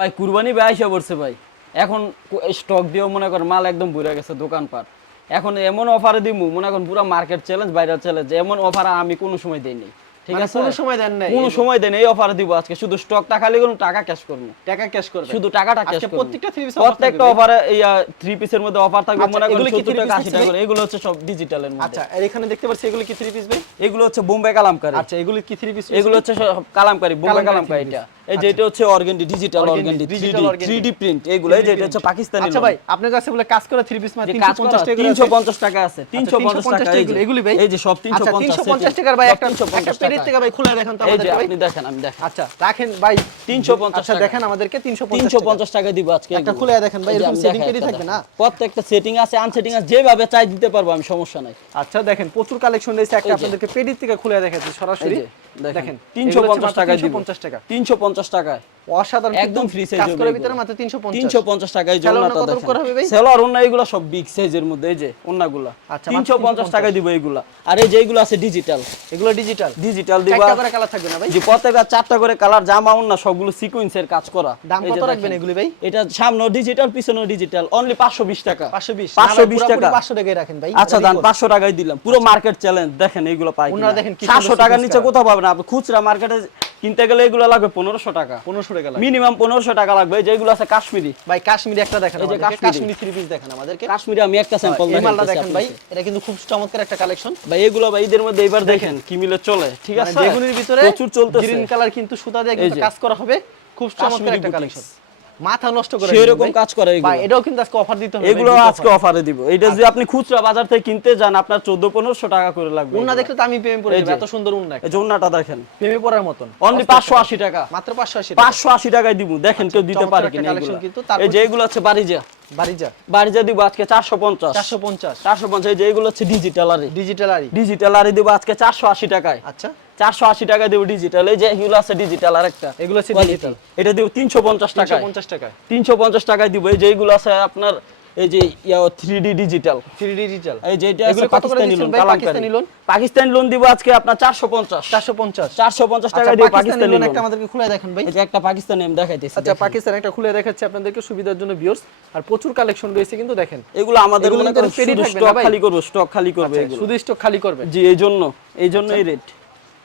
ভাই, কুরবানি ব্যয়সা পড়ছে ভাই। এখন স্টক দিয়েও মনে করেন মাল একদম বুড়ে গেছে দোকানপাট। এখন এমন অফারে দিব মনে করেন পুরো মার্কেট চ্যালেঞ্জ বাইরের চ্যালেঞ্জ এমন অফার আমি কোনো সময় দেইনি। ঠিক মানে আছে? কোনো সময় দেন নাই? কোনো সময় দেন এই অফারে দিব আজকে। শুধু স্টকটা খালি করুন টাকা ক্যাশ করব টাকা ক্যাশ করবে শুধু টাকাটা ক্যাশ করব প্রত্যেকটা থ্রি পিস প্রত্যেকটা অফারে ইয়া থ্রি পিসের মধ্যে অফার থাকবে আচ্ছা, মনে করেন এগুলো কি 70 three টাকা 80 টাকা এগুলো হচ্ছে সব ডিজিটালের মধ্যে। আচ্ছা আর এখানে দেখতে পাচ্ছি এগুলো কি থ্রি পিস ভাই? এগুলো হচ্ছে বোম্বে কালামকারী। আচ্ছা এগুলো কি থ্রি পিস এগুলো হচ্ছে সব কালামকারী বোম্বে কালামকারী এটা। এই যে এটা হচ্ছে organdie digital organdie 3D 3D print এগুলো এই যে এটা হচ্ছে পাকিস্তানি আচ্ছা ভাই আপনার কাছে বলে কাজ করে থ্রি পিস যে 350 টাকা আছে? 350 টাকা আছে 350 টাকা এই যে। এগুলো- এগুলি ভাই? এই যে সব 350 আচ্ছা 350 টাকার ভাই একটা একটা পেরির থেকে ভাই খুলে দেখেন তো এই যে আমাদেরকে ভাই। আপনি দেখেন আমি দেখেন। আচ্ছা রাখেন ভাই। 350 আচ্ছা দেখেন আমাদেরকে 350 350 টাকা। দিব আজকে একটা খুলে দেখেন ভাই, এরকম আমি setting দেখাই পেরি একটা থাকবে না? প্রত্যেকটা সেটিং আছে আনসেটিং আছে যেভাবে চাই দিতে পারব আমি সমস্যা নাই। আচ্ছা দেখেন প্রচুর কালেকশন রয়েছে। একটা আপনাদেরকে পেডির থেকে খুলে দেখাচ্ছি সরাসরি। দেখেন। দেখেন 350 টাকা তিনশো 350 টাকা। 350 টাকায়। অসাধারণ একদম ফ্রি সাইজ কাজ করে ভিতরে মাত্র 350 350 টাকায় Salon কত করে হবে ভাই? সেলর ওন্না এগুলো সব বিগ সাইজের মধ্যে এই যে ওন্নাগুলা। 350 টাকায় দিব এগুলা আর এই যে এগুলো আছে ডিজিটাল এগুলো ডিজিটাল ডিজিটাল দিব একটা করে কালার থাকবে না ভাই? যে প্রত্যেকটা চারটা করে কালার জামা ওন্না সবগুলো সিকোয়েন্সের কাজ করা। দাম কত রাখবেন এগুলি ভাই? এটা সামনেও ডিজিটাল পিছনেও ডিজিটাল অনলি 520 টাকা। 520 520 টাকা। 500 টাকায় রাখেন ভাই। আচ্ছা দান 500 টাকায় দিলাম। পুরো মার্কেট চ্যালেঞ্জ দেখেন এইগুলো পাই দেখেন কি 700 টাকার নিচে কোথাও পাবেন না আপনি। খুচরা মার্কেটে কিনতে গেলে এগুলো লাগবে পনেরোশো টাকা। পনেরোশো টাকা মিনিমাম পনেরোশো টাকা লাগবে যেগুলো আছে কাশ্মীরি। ভাই কাশ্মীরি একটা দেখেন এই যে কাশ্মীরি। থ্রি পিস দেখেন আমাদেরকে। কাশ্মীরি আমি একটা স্যাম্পল মালটা দেখেন ভাই এটা কিন্তু খুব চমৎকার একটা কালেকশন ভাই এগুলো ভাই এদের মধ্যে এবার দেখেন কি মিলে চলে। ঠিক আছে? এগুলোর বেগুনির ভিতরে প্রচুর চলতেছে। গ্রিন কালার কিন্তু সুতা দিয়ে। কাজ করা হবে। খুব চমৎকার একটা কালেকশন মাথা নষ্ট করে সেরকম। কাজ করে এগুলো। ভাই এটাও কিন্তু আজকে অফার দিতে হবে এগুলো আজকে অফারে দিব। এটা যদি আপনি খুচরা বাজার থেকে কিনতে যান আপনার 14 1500 টাকা করে লাগবে উন্না দেখলে তো আমি প্রেমে পড়ে যাব। এত সুন্দর উন্না এই যে ওন্নাটা দেখেন। প্রেমে পড়ার মতন। অনলি 580 টাকা। মাত্র 580 টাকা। 580 টাকায় দিব। দেখেন কেউ দিতে পারে কিনা এগুলো। এই যে এগুলো হচ্ছে বাড়িজা। বাড়ি যা বাড়িজা দিব আজকে 450 450 450 এই যে এগুলো হচ্ছে ডিজিটাল আরি। ডিজিটাল আরি। ডিজিটাল আরি দিব আজকে 480 টাকায়। আচ্ছা। 480 টাকা দিব ডিজিটাল এই যে এগুলো আছে ডিজিটাল আরেকটা। এগুলো হচ্ছে Quality। ডিজিটাল এটা দিব 350 টাকায়। 350 টাকা 350 টাকায় দিব। এই যে এগুলো আছে আপনার এই যে ইয়া 3D ডিজিটাল 3D ডিজিটাল এই যে আছে এগুলো Pakistani loan Pakistani loan? Pakistani loan দিব আজকে আপনার 450 450 450 টাকা আচ্ছা দিব পাকিস্তানি পাকিস্তানি লোন একটা আমাদেরকে খুলে দেখেন ভাই। একটা পাকিস্তানি আমি দেখাইতেছি আচ্ছা। পাকিস্তান একটা খুলে দেখাচ্ছি আপনাদেরকে সুবিধার জন্য ভিউয়ার্স আর প্রচুর কালেকশন রয়েছে কিন্তু দেখেন। এগুলো আমাদের মনে করেন স্টক খালি করব স্টক খালি করবে আচ্ছা, এগুলো। শুধু স্টক খালি করবে। জি এই জন্য এই জন্য এই রেট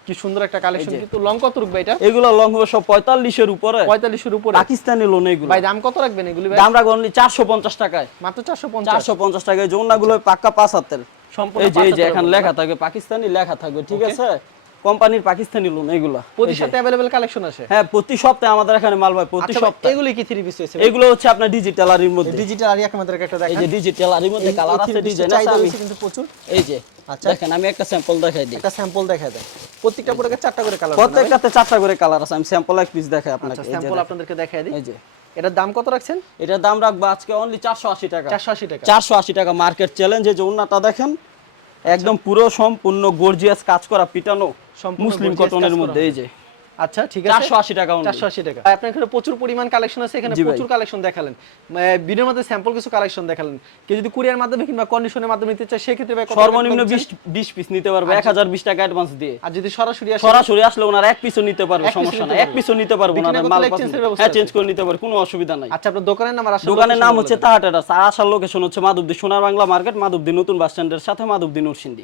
কি সুন্দর একটা কালেকশন কিন্তু লং কত রুকবে এটা? এগুলো লং হবে সব 45 এর উপরে। 45 এর উপরে। পাকিস্তানি লোন এগুলো। ভাই দাম কত রাখবেন এগুলি ভাই? দাম রাখবেন only 450 টাকায়। মাত্র 450 450 টাকায় জোনাগুলো পাক্কা পাঁচ হাতের। সম্পূর্ণ এই যে এখানে লেখা থাকবে পাকিস্তানি লেখা থাকবে ঠিক আছে? কোম্পানির পাকিস্তানি লোন এগুলা প্রতি এই যে। সাথে अवेलेबल কালেকশন আছে হ্যাঁ প্রতি সপ্তাহে আমাদের এখানে মাল পায় প্রতি আচ্ছা ভাই, সপ্তাহে এগুলি কি থ্রি পিস হয়েছে এগুলো হচ্ছে আপনার ডিজিটাল আরির মধ্যে ডিজিটাল আর এক আমাদের একটা এই দেখেন যে ডিজিটাল আরির মধ্যে কালার আছে ডিজাইন আছে আমি কিন্তু প্রচুর এই যে আচ্ছা। দেখেন আমি একটা স্যাম্পল দেখাই দিই একটা স্যাম্পল দেখায় দেন প্রত্যেকটা পুরো চারটা করে কালার প্রত্যেকটাতে চারটা করে কালার আছে আমি স্যাম্পল এক পিস দেখাই আপনাকে আচ্ছা এই যে স্যাম্পল দেখেন। আপনাদেরকে দেখায় দিই এই যে এটার দাম কত রাখছেন এটার দাম রাখবো আজকে অনলি 480 টাকা 480 টাকা 480 টাকা মার্কেট চ্যালেঞ্জ এই যে ওন্নাটা দেখেন একদম পুরো সম্পূর্ণ গর্জিয়াস কাজ করা পিটানো মুসলিম কটনের মধ্যে এই যে। আচ্ছা ঠিক আছে। 480 টাকা 480 টাকা। আপনার এখানে প্রচুর পরিমাণ কালেকশন আছে এখানে প্রচুর কালেকশন দেখালেন। ভিডিওর মধ্যে স্যাম্পল কিছু কালেকশন দেখালেন। কেউ যদি কুরিয়ার মাধ্যমে কিংবা কন্ডিশনের মাধ্যমে নিতে চায় সেক্ষেত্রে ভাই সর্বনিম্ন 20 20 পিস নিতে পারবে 1020 টাকা অ্যাডভান্স দিয়ে। আর যদি সরাসরি আসে সরাসরি আসলে ওনার এক পিসও নিতে পারবে সমস্যা নাই। এক পিসও নিতে পারবে ওনার মাল হ্যাঁ চেঞ্জ করে নিতে পারবে কোনো অসুবিধা নাই। আচ্ছা আপনার দোকানের নাম আর আসল দোকানের নাম হচ্ছে দেন। তাহাটেরা আর আসার লোকেশন হচ্ছে মাধবদী সোনার বাংলা মার্কেট মাধবদী নতুন বাস স্ট্যান্ডের সাথে মাধবদী নরসিংদী।